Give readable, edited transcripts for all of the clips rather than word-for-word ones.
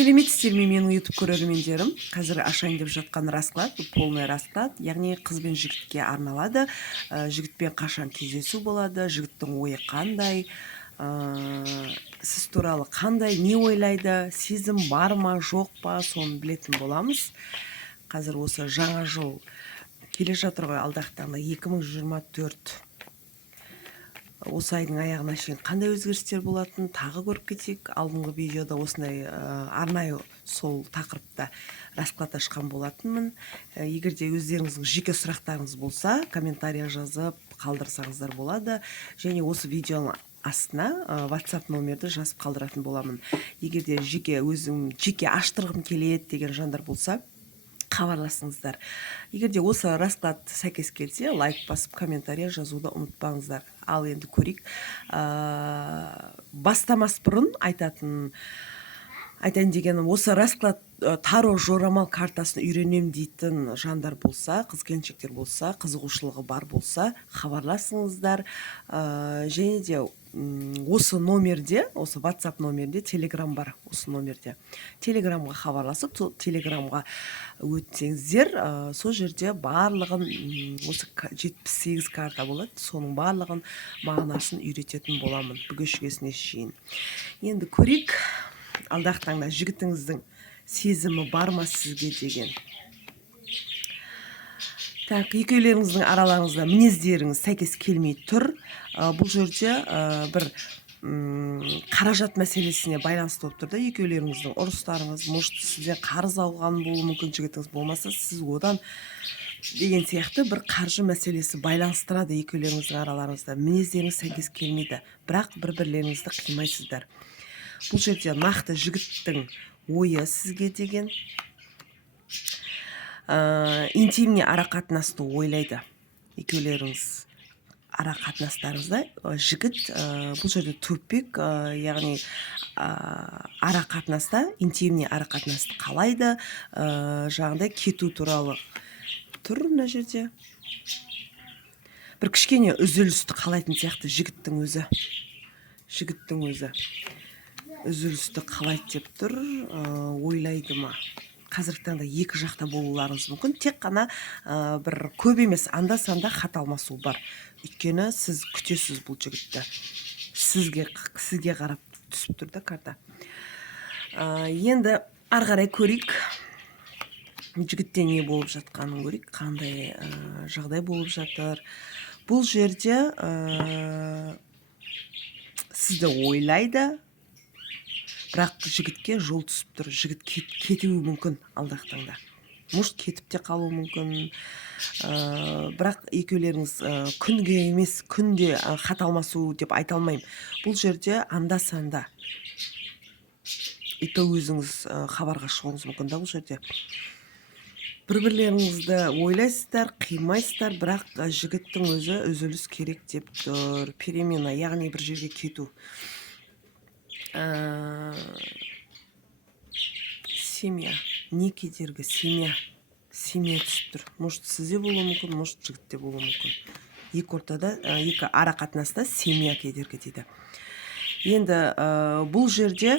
Сәлеметсіздер ме менің YouTube көрермендерім? Қазір ашайын деп жатқан расклад, полный расклад, яғни қыз бен жігітке арналады. Жігітпен қашан кездесу болады, жігіттің ойы қандай, сіз туралы қандай, не ойлайды, сезім бар ма, жоқ па, соны білетін боламыз. Қазір осы жаңа жыл келе жатыр ғой, алдағы таңда 2024. Осы айдың аяғына шейін қандай өзгерістер болатын тағы көріп кетейік. Алдыңғы видеода осындай арнайы сол тақырыпта расклад ашқан болатынмын. Егер де өздеріңіздің жеке сұрақтарыңыз болса, комментария жазып қалдырсаңыздар болады. Және осы видеоның астына WhatsApp номерді жазып қалдыратын боламын. Егер де жеке аштырғым келеді деген жандар болса, хабарласыңыздар. Егер де осы расклад сәйкес келсе, лайк басып комментария жазуды ұмытпаңыздар. Ал енді көрейік. Бастамас бұрын айтайын дегенім, осы расклад таро жорамал картасын үйренем дейтін жандар болса, қыз-келіншектер болса, қызығушылығы бар болса, хабарласыңыздар. Және де осы номерде, осы WhatsApp номерде Telegram бар, осы номерде. Телеграмға хабарласып, Телеграмға өтсеңіздер, сол жерде барлығын, осы 78 карта болады, соның барлығын мағынасын үйрететін боламын бүге-шүгесіне шейін. Енді көрейік, алдағы таңда жігітіңіздің сезімі бар ма сізге деген. Так, екеулеріңіздің араларыңызда мінездеріңіз сәйкес келмей тұр. Бұл жерде бір қаражат мәселесіне байланысты болып тұр да, екеулеріңіздің ұрыстарыңыз, может сізден қарыз алған болуы мүмкін, жігітіңіз болмаса, сіз одан деген сияқты бір қаржы мәселесі байланыстырады екеулеріңіздің араларыңызда. Мінездеріңіз сәйкес келмейді, бірақ бір-бірлеріңізді қимайсыздар. Бұл жерде нақты жігіттің ойы сізге деген интимный арақатынасты ойлайды. Екеулеріңіз арақатынастарыңызда жігіт бұл жерде төппек, яғни арақатынаста, интимный арақатынасты қалайды, жаңағыдай кету туралы тұр мына жерде. Бір кішкене үзілісті қалайтын сияқты жігіттің өзі. Жігіттің өзі үзілісті қалайды деп тұр, ойлайды ма? Қазіргі таңда екі жақта болуларыңыз мүмкін. Тек қана бір көп емес, анда-санда хат алмасу бар. Өйткені сіз күтесіз бұл жігітті. Сізге қарап түсіп тұр да карта. Енді ары қарай көрейік. Жігітте не болып жатқанын көрейік. Қандай жағдай болып жатыр. Бұл жерде сізді ойлайды. Бірақ жігітке жол түсіп тұр. Жігіт кетуі мүмкін алдағы таңда. Может, кетіп те қалуы мүмкін. Бірақ екеулеріңіз күнге емес, күнде хат алмасу деп айта алмаймын. Бұл жерде анда-санда. И то өзіңіз хабарға шығуыңыз мүмкін да бұл жерде. Бір-бірлеріңізді ойлайсыздар, қимайсыздар, бірақ жігіттің өзі үзіліс керек деп тұр. Перемена, яғни бір жерге кету. Семья, не кедергі, семья түсіп тұр. Может, сізде болуы мүмкін, может, жігітте болуы мүмкін. Екі ортада, екі арақатынаста семья кедергі дейді. Енді бұл жерде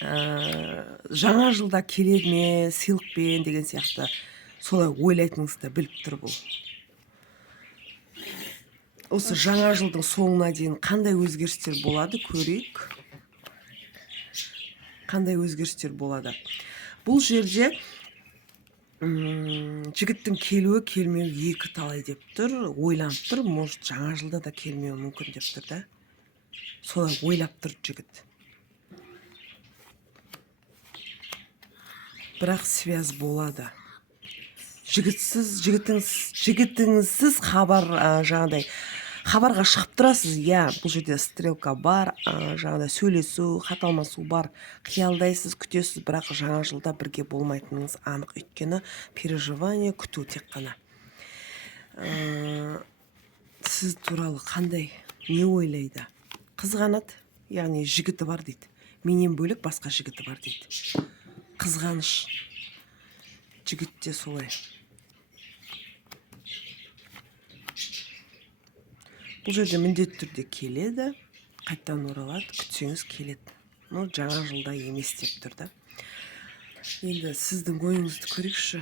жаңа жылда келеді ме, сыйлықпен деген сияқты солай ойлайтыныңызды біліп тұр бұл. Осы жаңа жылдың соңына дейін қандай өзгерістер болады, көрейік. Қандай өзгерістер болады. Бұл жерде жігіттің келуі, келмеуі екі талай деп тұр, ойланып тұр, может, жаңа жылда да келмеуі мүмкін деп тұр да. Солай ойлап тұр жігіт. Бірақ связь болады. Жігітіңізсіз хабар жаңағыдай хабарға шығып тұрасыз, бұл жерде стрелка бар, жаңағыдай сөйлесу, хат алмасу бар, қиялдайсыз, күтесіз, бірақ жаңа жылда бірге болмайтыныңыз анық. Өйткені переживание, күту тек қана. Сіз туралы қандай, не ойлайды? Қызғанады, яғни жігіті бар дейді. Менен бөлек басқа жігіті бар дейді. Қызғаныш. Жігітте солай. Бұл жерде міндетті түрде келеді, қайттан оралады, күтсеңіз келеді. но жаңа жылда емес деп тұр да. Енді сіздің ойыңызды көрейікші.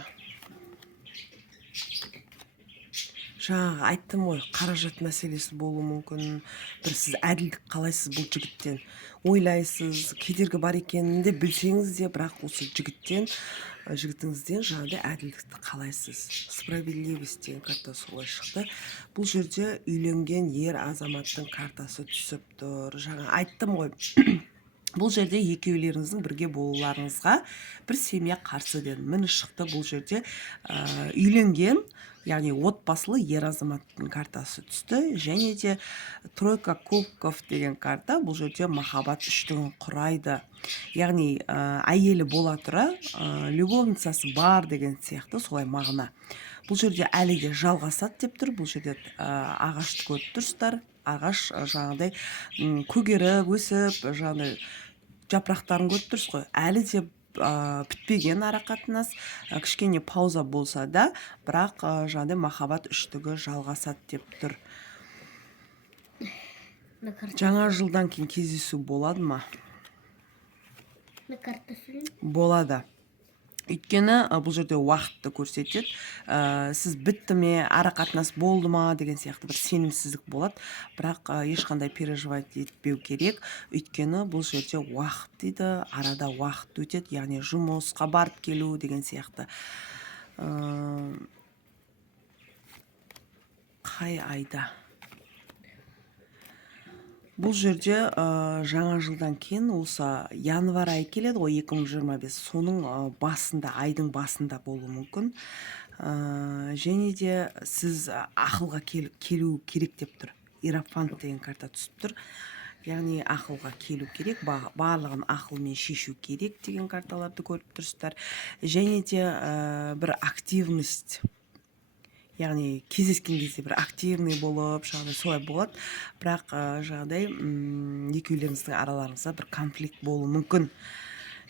Жаңағы айттым ғой, қаражат мәселесі болуы мүмкін. Бір сіз әділдік қалайсыз бұл жігіттен? Ойлайсыз, кедергі бар екенін де білсеңіз де, бірақ осы жігітіңізден жаңағыдай әділдікті қалайсыз? Справедливость деген карта солай шықты. Бұл жерде үйленген ер азаматтың картасы түсіп тұр. Жаңа айттым ғой. Бұл жерде екеулеріңіздің бірге болуларыңызға бір семья қарсы деді. Міне шықты бұл жерде үйленген, яғни отбасылы ер азаматтың картасы түсті. Және де тройка кубков деген карта бұл жерде махаббат үштігін құрайды. Яғни әйелі бола тұра любовницасы бар деген сияқты солай мағына. Бұл жерде әлі де жалғасады деп тұр. Бұл жерде ағашты көріп тұрсыздар. Ағаш жаңағыдай көгеріп өсіп жаңағыдай жапырақтарын көріп тұрсыз ғой. Әлі де бітпеген арақатынас, кішкене пауза болса да, бірақ жаңағыдай махаббат үштігі жалғасады деп тұр. Жаңа жылдан кейін кездесу болады ма? Болады. Өйткені бұл жерде уақытты көрсетеді. Сіз бітті ме, арақатынас болды ма деген сияқты бір сенімсіздік болады. Бірақ ешқандай переживать етпеу керек. Өйткені бұл жерде уақыт дейді, арада уақыт өтеді, яғни жұмысқа барып келу деген сияқты. Қай айда? Бұл жерде жаңа жылдан кейін осы январь ай келеді ғой, 2025, соның басында, айдың басында болуы мүмкін. Және де сіз ақылға келу керек деп тұр. Иерофант деген карта түсіп тұр. Яғни ақылға келу керек, барлығын ақылмен шешу керек деген карталарды көріп тұрсыздар. Және де бір активность, яғни кездескен кезде бір активный болып, жаңағыдай солай болады. Бірақ жаңағыдай екеулеріңіздің араларыңызда бір конфликт болуы мүмкін.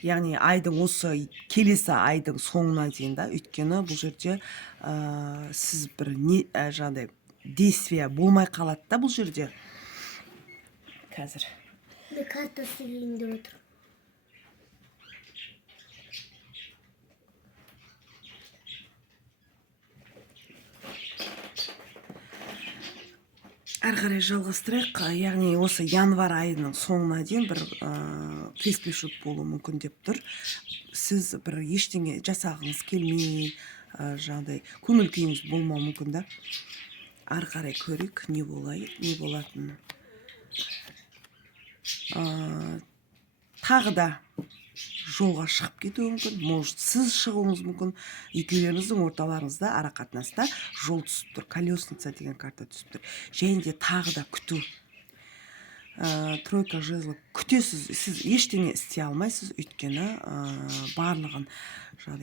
Яғни айдың осы келесі айдың соңына дейін да, өйткені бұл жерде сіз бір жаңағыдай действие болмай қалады да бұл жерде. Қазір. Карта сөйлейінде отыр. Әрі жалғастырайық. Яғни осы январь айының соңына дейін бір кескілшілік болуы мүмкін деп тұр. Сіз бір ештеңе жасағыңыз келмей, жаңағыдай көңіл күйіңіз болмауы мүмкін да. Ары қарай көрейік, не болатынын. Тағы да жолға шығып кетуі мүмкін, может сіз шығуыңыз мүмкін. Екеулеріңіздің орталарыңызда арақатынаста жол түсіп тұр, колесница деген карта түсіп тұр. Және де тағы да күту. Тройка жезлов, күтесіз, сіз ештеңе істей алмайсыз, өйткені барлығын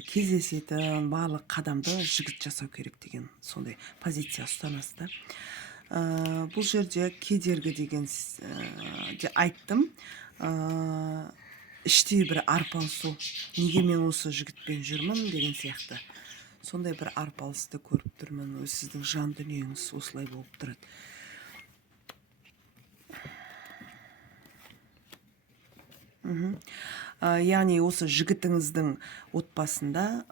кездесетін, барлық қадамды жігіт жасау керек деген сондай позиция ұстанасыз да. Бұл жерде кедергі деген айттым. Іштей бір арпалысу, неге мен осы жігітпен жүрмін деген сияқты. Сондай бір арпалысты көріп тұрмын. Сіздің жан дүниеңіз осылай болып тұрады. Яғни осы жігітіңіздің отбасында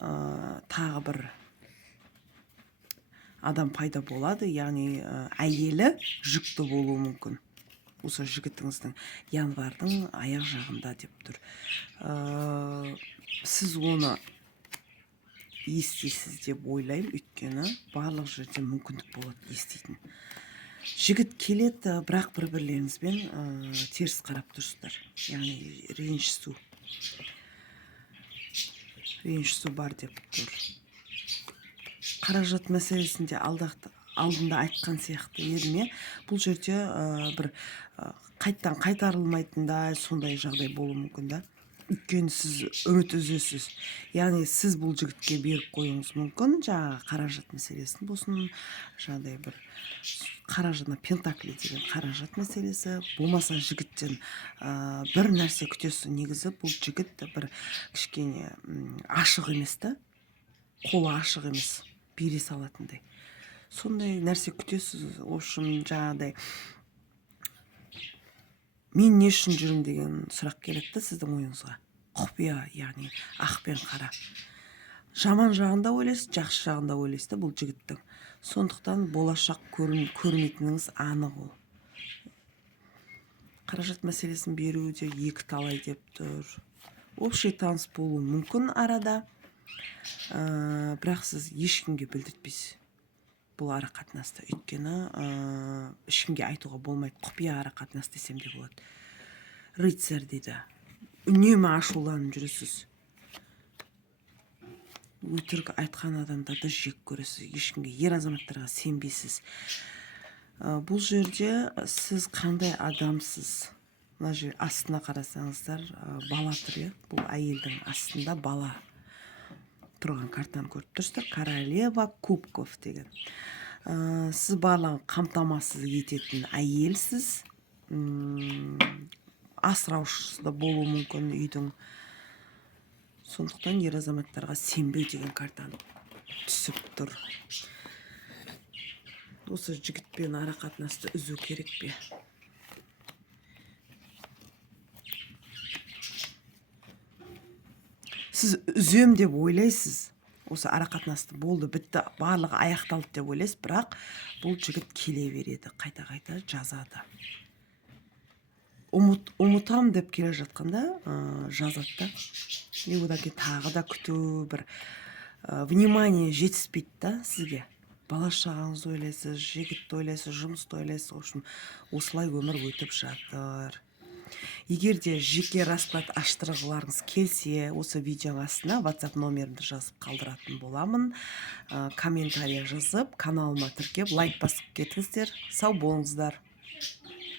тағы бір адам пайда болады. Яғни әйелі жүкті болуы мүмкін. Осы жігітіңіздің январдың аяқ жағында деп тұр. Сіз оны естисіз деп ойлаймын, өйткені барлық жерде мүмкіндік болады еститін. Жігіт келеді, бірақ бір-бірлеріңізбен теріс қарап тұрсыздар. Яғни ренжісу бар деп тұр. Қаражат мәселесінде алдында айтқан сияқты едіме, бұл жерде бір қайттан қайтарылмайтындай сондай жағдай болуы мүмкін да. Өйткені сіз үміт үзесіз. Яғни сіз бұл жігітке беріп қоюыңыз мүмкін, жаңағы қаражат мәселесін болсын, жаңағыдай бір қаражатына пентакли деген қаражат мәселесі, болмаса жігіттен бір нәрсе күтесіз. Негізі бұл жігіт бір кішкене ашық емес та, қолы ашық емес, бере салатындай. Сондай нәрсе күтесіз. В общем, жаңағыдай мен не үшін жүрмін деген сұрақ келеді да сіздің ойыңызға. Құпия, яғни ақ пен қара. Жаман жағында ойлайсыз, жақсы жағында ойлайсыз да бұл жігіттің. Сондықтан болашақ көрмейтініңіз анық ол. Қаражат мәселесін беруде екі талай деп тұр. Общий таныс болуы мүмкін арада, бірақ сіз ешкімге білдіртпейсіз бұл ара қатынасты. Өйткені ешкімге айтуға болмайды. Құпия ара қатынас десем де болады. Рыцарь дейді. Үнемі ашуланып жүресіз. Өтірік айтқан адамдарды жек көресіз. Ешкімге, ер азаматтарға сенбейсіз. Бұл жерде сіз қандай адамсыз? Мына жер астына қарасаңыздар, бала тұр. Бұл әйелдің астында бала тұрған картаны көріп тұрсыздар. Королева кубков деген. Сіз барлығын қамтамасыз ететін әйелсіз. Асыраушысы да болуы мүмкін үйдің. Сондықтан ер азаматтарға сенбеу деген картаны түсіп тұр. Осы жігітпен ара қатынасты үзу керек пе? Сіз үзем деп ойлайсыз. Осы ара қатынасты болды, бітті, барлығы аяқталды деп ойлайсыз, бірақ бұл жігіт келе береді, қайта-қайта жазады. Ұмытам деп келе жатқанда жазады да. И одан кейін тағы да күту, бір внимание жетіспейді да сізге. Бала шағаңызды ойлайсыз, жігітті ойлайсыз, жұмысты ойлайсыз. В общем, осылай өмір өтіп жатыр. Егер де жеке расклад аштырғыларыңыз келсе, осы видеоның астына WhatsApp номерімді жазып қалдыратын боламын. Комментария жазып, каналыма тіркеп, лайк басып кетіңіздер. Сау болыңыздар.